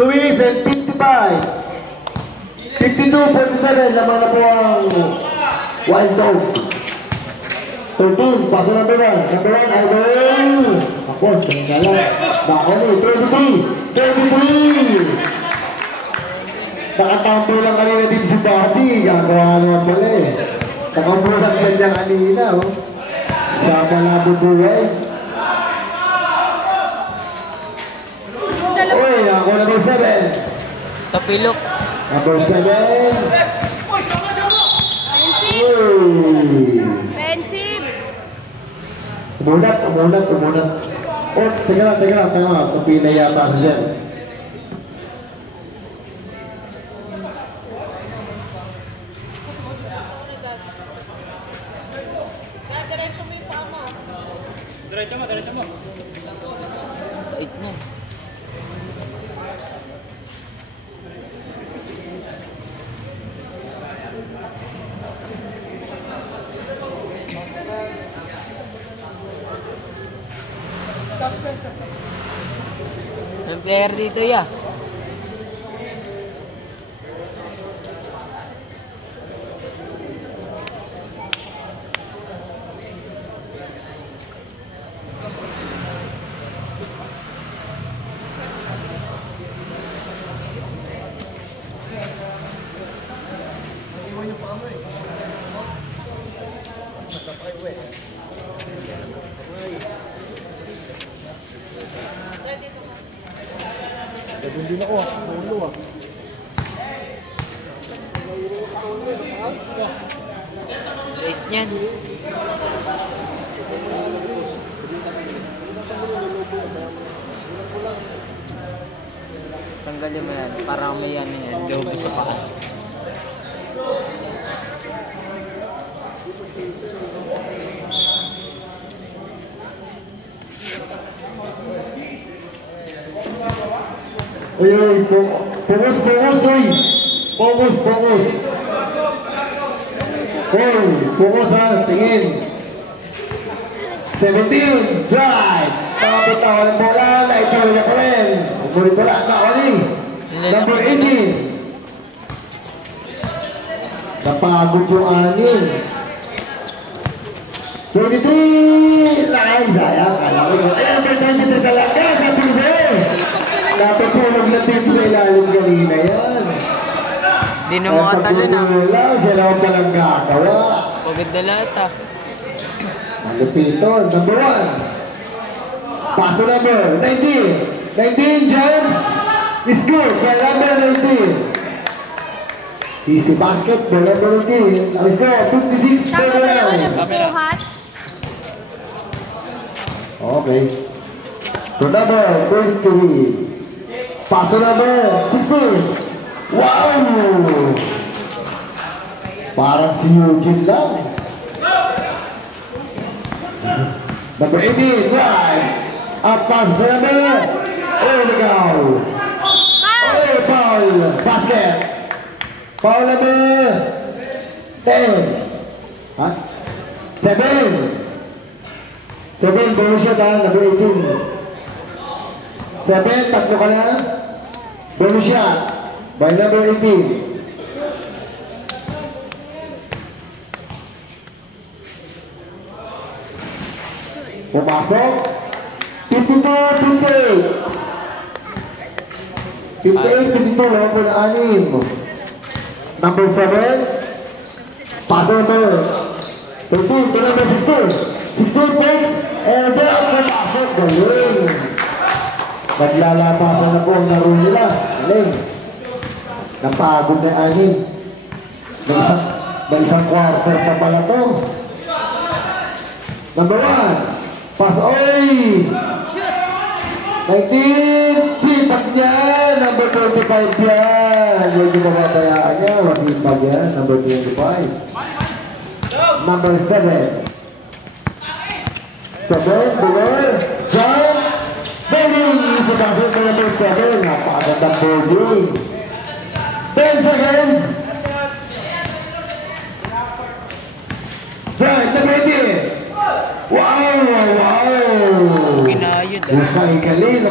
2 minutes and 55. 52-47, naman na po ang Wild Dog. 13, paso number 1. Number 1, idol. Tapos, tingala. Bako mo, 23. Nakatampo lang kanina din si Bati. Gagawa naman pala eh. Nakamulang ganda kanina. Sa malabo buhay. Okay, ako number 7. Tapilok. Number 7. Pensive. Umunat. Oh, teka lang. Kapinay yata sa Zen. Diretso mo. Sa 8 na. Ang player dito ya. Hindi na ako, solo ah. Late niyan. Tanggalin mo yan, parang may yan yan. Lobo sa paa. Uy, fokus, uy. Fokus. Uy, fokus ha, tingin. 17, drive. Tapos ng bola, naituro niya pa rin. Ulit wala, nakali. Number 18. Napagod yung 6. 23, nice. Sayang, kala ko. Number 23 talaga, sabi ko sa'yo. Dapat tulog na dito sa ilalim kanina yan. Di na makatalo na. Siya naman palang gagawa. Pagod na lahat ah. Malupiton, number 1. Paso number 19. 19 jumps. Is good by number 19. Easy basket by number 19. Let's go, 56 by 9. Okay. To number 23. Paso number 16. Wow! Parang si Eugene lang. Number 18, right. Up pass number. Oh, the goal. Oh, foul. Basket. Foul number 10. Huh? 7. 7, bonus shot ha, number 18. 7, tatlo ka na. Bonus shot by number 18. Pumasok. 52, 58. 52, lawan po na 6. Number 7. Paso number 13 to number 16. 16 picks. And then, pumasok. Galing. Naglalapasan na po ang laro nila. Galing. Napagod na 6. May isang quarter pa pala to. Number 1. Pass. Oy! Shoot! 19. Tipag niya. Number 25 yan. Huwag yung mababayaan niya. Matipag yan. Number 25. Number 7. 7. Below. Jump. Bowling. Isa kasi ito number 7. Napakagandang bowling. 10 seconds. Right. Number 18. Wow! Ginayod ah. Usay galing.